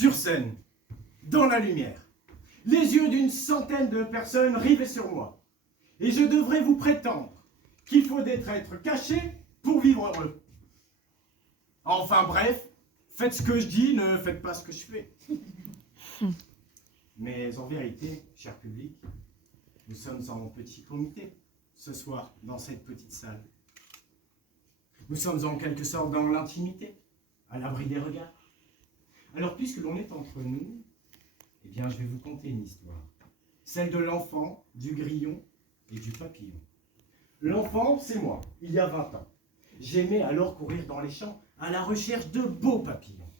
Sur scène, dans la lumière, les yeux d'une centaine de personnes rivés sur moi. Et je devrais vous prétendre qu'il faut être caché pour vivre heureux. Enfin bref, faites ce que je dis, ne faites pas ce que je fais. Mais en vérité, cher public, nous sommes en petit comité ce soir dans cette petite salle. Nous sommes en quelque sorte dans l'intimité, à l'abri des regards. Alors puisque l'on est entre nous, eh bien je vais vous conter une histoire. Celle de l'enfant, du grillon et du papillon. L'enfant, c'est moi, il y a 20 ans. J'aimais alors courir dans les champs à la recherche de beaux papillons.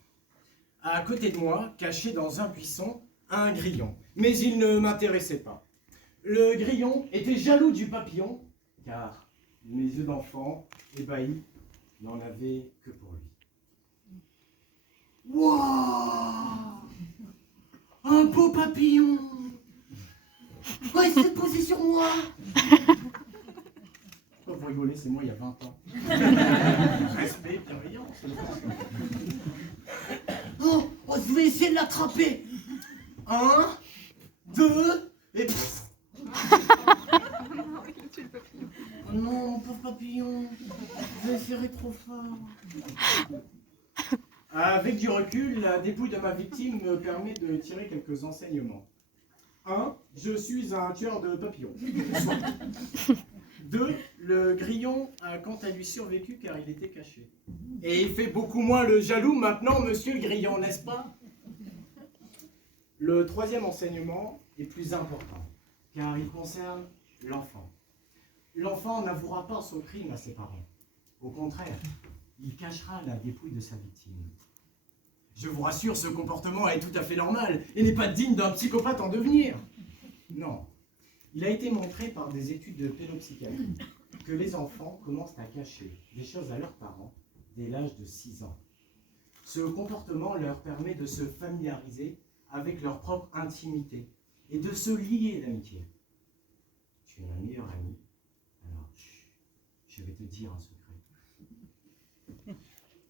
À côté de moi, caché dans un buisson, un grillon. Mais il ne m'intéressait pas. Le grillon était jaloux du papillon, car mes yeux d'enfant, ébahis, n'en avaient que pour lui. Wouah! Un beau papillon! Oh, il s'est posé sur moi! Pourquoi vous rigolez, c'est moi il y a 20 ans. Respect, bienveillance. Oh, je vais essayer de l'attraper. 1, 2, et... Oh non, mon pauvre papillon, vous avez serré trop fort. Avec du recul, la dépouille de ma victime me permet de tirer quelques enseignements. 1. Je suis un tueur de papillons. 2. Le grillon a quant à lui survécu car il était caché. Et il fait beaucoup moins le jaloux maintenant, monsieur le grillon, n'est-ce pas? Le troisième enseignement est plus important, car il concerne l'enfant. L'enfant n'avouera pas son crime à ses parents. Au contraire, il cachera la dépouille de sa victime. Je vous rassure, ce comportement est tout à fait normal et n'est pas digne d'un psychopathe en devenir. Non, il a été montré par des études de pédopsychiatrie que les enfants commencent à cacher des choses à leurs parents dès l'âge de 6 ans. Ce comportement leur permet de se familiariser avec leur propre intimité et de se lier d'amitié. Tu es ma meilleure amie, alors je vais te dire un secret.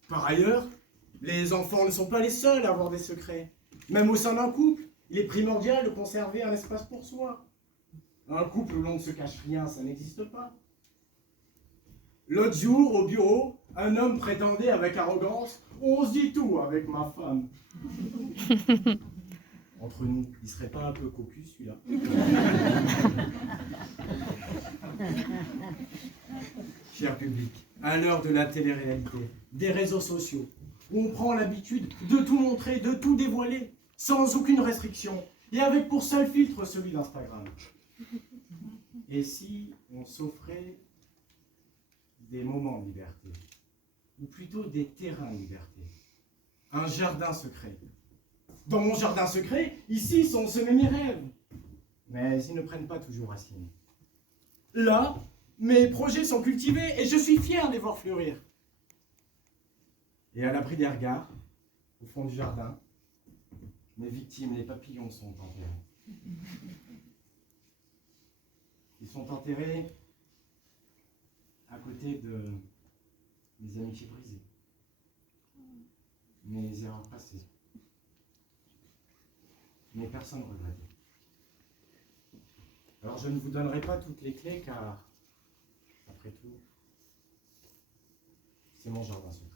Par ailleurs, les enfants ne sont pas les seuls à avoir des secrets. Même au sein d'un couple, il est primordial de conserver un espace pour soi. Un couple où l'on ne se cache rien, ça n'existe pas. L'autre jour, au bureau, un homme prétendait avec arrogance « On se dit tout avec ma femme ». Entre nous, il serait pas un peu cocu celui-là? Cher public, à l'heure de la télé-réalité, des réseaux sociaux, où on prend l'habitude de tout montrer, de tout dévoiler, sans aucune restriction, et avec pour seul filtre celui d'Instagram. Et si on s'offrait des moments de liberté, ou plutôt des terrains de liberté, un jardin secret. Dans mon jardin secret, ici sont semés mes rêves, mais ils ne prennent pas toujours racine. Là, mes projets sont cultivés et je suis fier de les voir fleurir. Et à l'abri des regards, au fond du jardin, mes victimes, les papillons, sont enterrés. Ils sont enterrés à côté de mes amitiés brisées, mes erreurs passées, mes personnes regrettées. Alors je ne vous donnerai pas toutes les clés car, après tout, c'est mon jardin secret.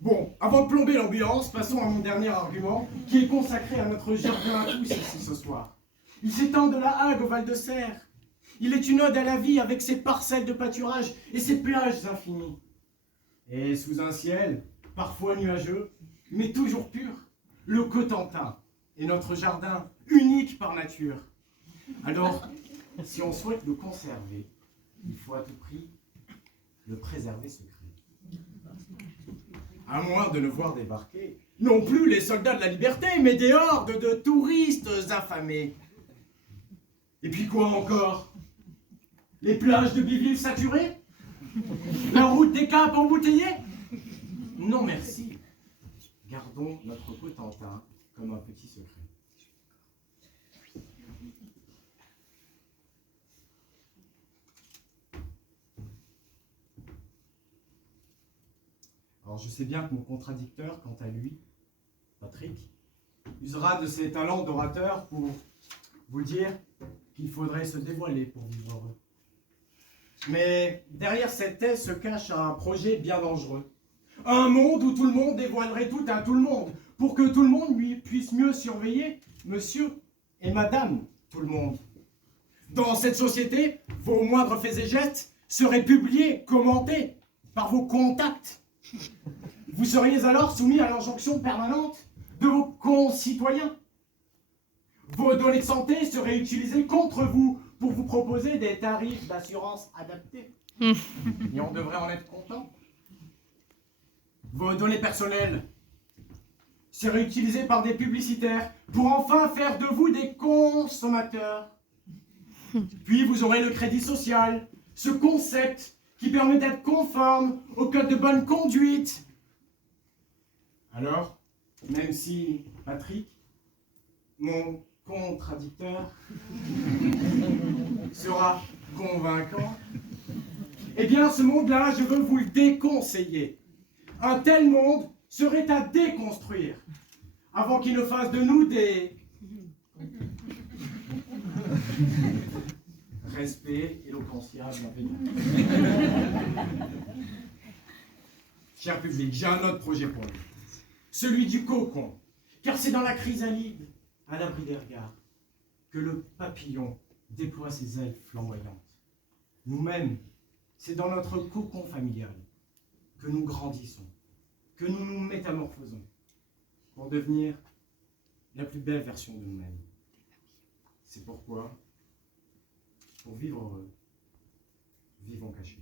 Bon, avant de plomber l'ambiance, passons à mon dernier argument, qui est consacré à notre jardin à tous ici ce soir. Il s'étend de la Hague au Val-de-Serre. Il est une ode à la vie avec ses parcelles de pâturage et ses plages infinies. Et sous un ciel, parfois nuageux, mais toujours pur, le Cotentin est notre jardin unique par nature. Alors, si on souhaite le conserver, il faut à tout prix le préserver secret. À moins de ne voir débarquer, non plus les soldats de la liberté, mais des hordes de touristes affamés. Et puis quoi encore? Les plages de Biville saturées? La route des Caps embouteillée? Non merci. Gardons notre Cotentin comme un petit secret. Alors Alors je sais bien que mon contradicteur, quant à lui, Patrick, usera de ses talents d'orateur pour vous dire qu'il faudrait se dévoiler pour vivre heureux. Mais derrière cette thèse se cache un projet bien dangereux. Un monde où tout le monde dévoilerait tout à tout le monde, pour que tout le monde puisse mieux surveiller monsieur et madame tout le monde. Dans cette société, vos moindres faits et gestes seraient publiés, commentés par vos contacts. Vous seriez alors soumis à l'injonction permanente de vos concitoyens. Vos données de santé seraient utilisées contre vous pour vous proposer des tarifs d'assurance adaptés. Et on devrait en être content. Vos données personnelles seraient utilisées par des publicitaires pour enfin faire de vous des consommateurs. Puis vous aurez le crédit social, ce concept qui permet d'être conforme au code de bonne conduite. Alors, même si Patrick, mon contradicteur, sera convaincant, eh bien ce monde-là, je veux vous le déconseiller. Un tel monde serait à déconstruire avant qu'il ne fasse de nous des... Respect, éloquentia, bienveillant. Cher public, j'ai un autre projet pour vous. Celui du cocon. Car c'est dans la chrysalide, à l'abri des regards, que le papillon déploie ses ailes flamboyantes. Nous-mêmes, c'est dans notre cocon familial que nous grandissons, que nous nous métamorphosons pour devenir la plus belle version de nous-mêmes. C'est pourquoi, pour vivre heureux, vivons cachés.